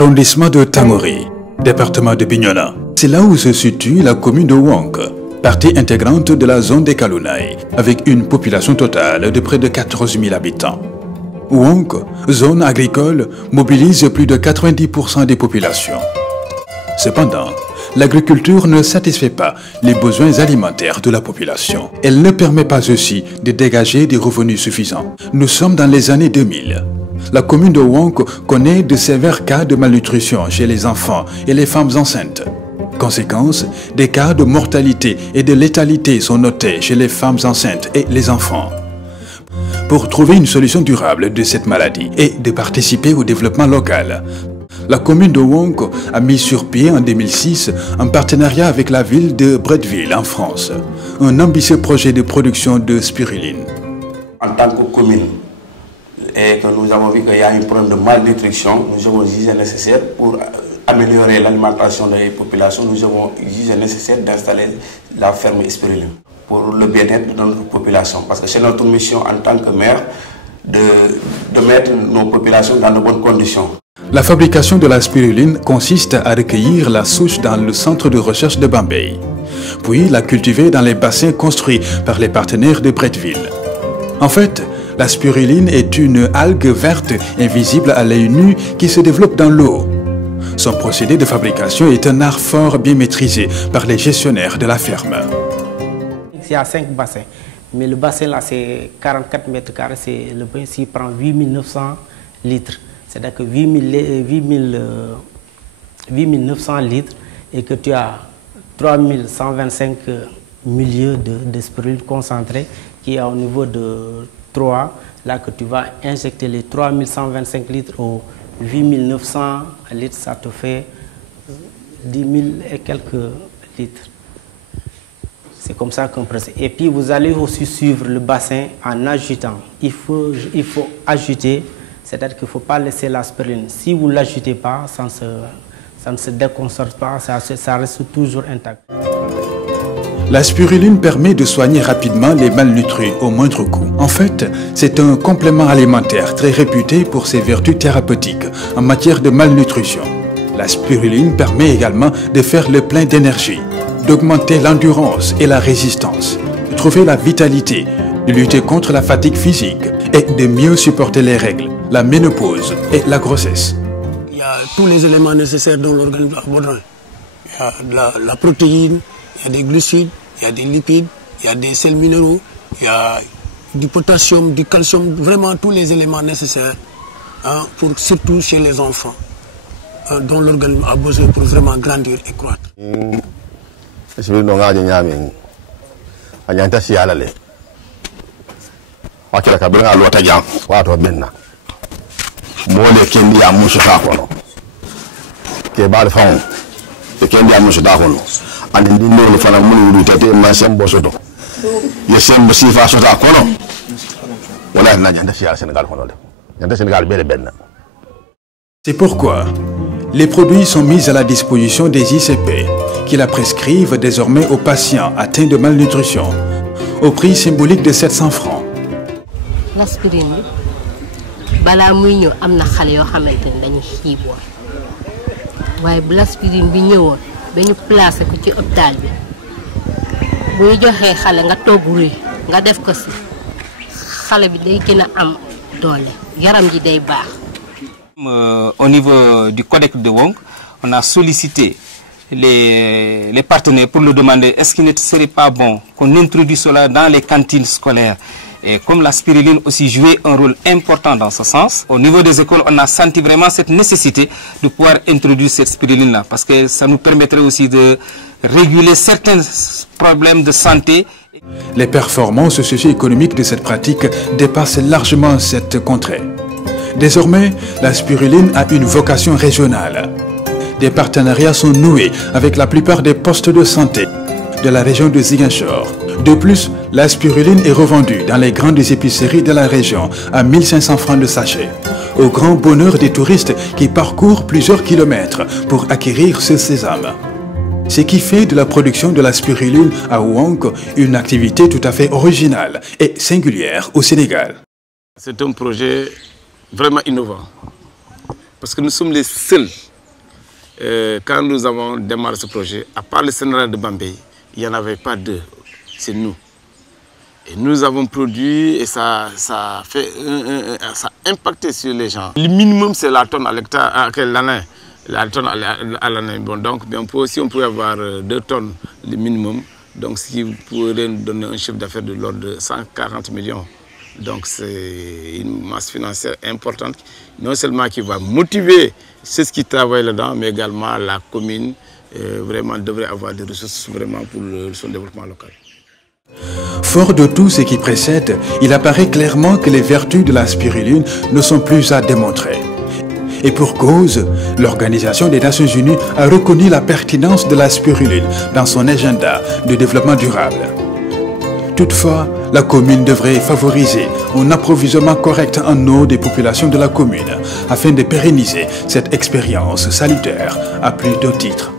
arrondissement de Tangori, département de Bignona. C'est là où se situe la commune de Wonk, partie intégrante de la zone des Kalunai, avec une population totale de près de 14 000 habitants. Wonk, zone agricole, mobilise plus de 90% des populations. Cependant, l'agriculture ne satisfait pas les besoins alimentaires de la population. Elle ne permet pas aussi de dégager des revenus suffisants. Nous sommes dans les années 2000. La commune de Wonk connaît de sévères cas de malnutrition chez les enfants et les femmes enceintes. Conséquence, des cas de mortalité et de létalité sont notés chez les femmes enceintes et les enfants. Pour trouver une solution durable de cette maladie et de participer au développement local, la commune de Wonk a mis sur pied en 2006 un partenariat avec la ville de Bretteville en France, un ambitieux projet de production de spiruline. En tant que commune, et que nous avons vu qu'il y a un problème de malnutrition, nous avons jugé nécessaire pour améliorer l'alimentation des populations, nous avons jugé nécessaire d'installer la ferme spiruline pour le bien-être de notre population. Parce que c'est notre mission en tant que maire de mettre nos populations dans de bonnes conditions. La fabrication de la spiruline consiste à recueillir la souche dans le centre de recherche de Bambey, puis la cultiver dans les bassins construits par les partenaires de Bretteville. En fait, la spiruline est une algue verte invisible à l'œil nu qui se développe dans l'eau. Son procédé de fabrication est un art fort bien maîtrisé par les gestionnaires de la ferme. Il y a 5 bassins, mais le bassin là c'est 44 mètres carrés, le bain prend 8900 litres. C'est-à-dire que 8900 litres et que tu as 3125 milieux de spiruline concentrée qui est au niveau de 3, là que tu vas injecter les 3125 litres aux 8900 litres, ça te fait 10 000 et quelques litres. C'est comme ça qu'on procède. Et puis vous allez aussi suivre le bassin en ajoutant. Il faut ajouter, c'est-à-dire qu'il ne faut pas laisser la spiruline. Si vous ne l'ajoutez pas, ça ne se déconcerte pas, ça reste toujours intact. La spiruline permet de soigner rapidement les malnutris au moindre coût. En fait, c'est un complément alimentaire très réputé pour ses vertus thérapeutiques en matière de malnutrition. La spiruline permet également de faire le plein d'énergie, d'augmenter l'endurance et la résistance, de trouver la vitalité, de lutter contre la fatigue physique et de mieux supporter les règles, la ménopause et la grossesse. Il y a tous les éléments nécessaires dont l'organisme a besoin. Il y a la protéine, il y a des glucides, il y a des lipides, il y a des sels minéraux, il y a du potassium, du calcium, vraiment tous les éléments nécessaires, pour, surtout chez les enfants, dont l'organisme a besoin pour vraiment grandir et croître. C'est pourquoi les produits sont mis à la disposition des ICP qui la prescrivent désormais aux patients atteints de malnutrition au prix symbolique de 700 francs. L'aspirine, bala muy ñëw amna xalé yo xamanteni dañuy xiiboon waye bu l'aspirine bi ñëwoon bañu placer ko ci hôpital bi bu joxé xalé nga toggu nga def ko ci xalé bi day gëna am doole yaram ji day baax. Au niveau du Codex de Wonk, on a sollicité les partenaires pour le demander est-ce qu'il ne serait pas bon qu'on introduise cela dans les cantines scolaires. Et comme la spiruline aussi jouait un rôle important dans ce sens, au niveau des écoles, on a senti vraiment cette nécessité de pouvoir introduire cette spiruline-là, parce que ça nous permettrait aussi de réguler certains problèmes de santé. Les performances socio-économiques de cette pratique dépassent largement cette contrée. Désormais, la spiruline a une vocation régionale. Des partenariats sont noués avec la plupart des postes de santé de la région de Ziguinchor. De plus, la spiruline est revendue dans les grandes épiceries de la région à 1500 francs de sachet, au grand bonheur des touristes qui parcourent plusieurs kilomètres pour acquérir ce sésame. Ce qui fait de la production de la spiruline à Wonk une activité tout à fait originale et singulière au Sénégal. C'est un projet vraiment innovant parce que nous sommes les seuls quand nous avons démarré ce projet, à part le scénario de Bambey, il n'y en avait pas deux, c'est nous. Et nous avons produit et ça a impacté sur les gens. Le minimum, c'est la tonne à l'hectare, à l'année. La tonne à l'année. Bon, donc, si on pouvait avoir 2 tonnes, le minimum, donc ce qui pourrait nous donner un chiffre d'affaires de l'ordre de 140 millions. Donc c'est une masse financière importante, non seulement qui va motiver ceux qui travaillent là-dedans, mais également la commune vraiment devrait avoir des ressources vraiment pour son développement local. Fort de tout ce qui précède, il apparaît clairement que les vertus de la spiruline ne sont plus à démontrer. Et pour cause, l'Organisation des Nations Unies a reconnu la pertinence de la spiruline dans son agenda de développement durable. Toutefois, la commune devrait favoriser un approvisionnement correct en eau des populations de la commune afin de pérenniser cette expérience salutaire à plus de titres.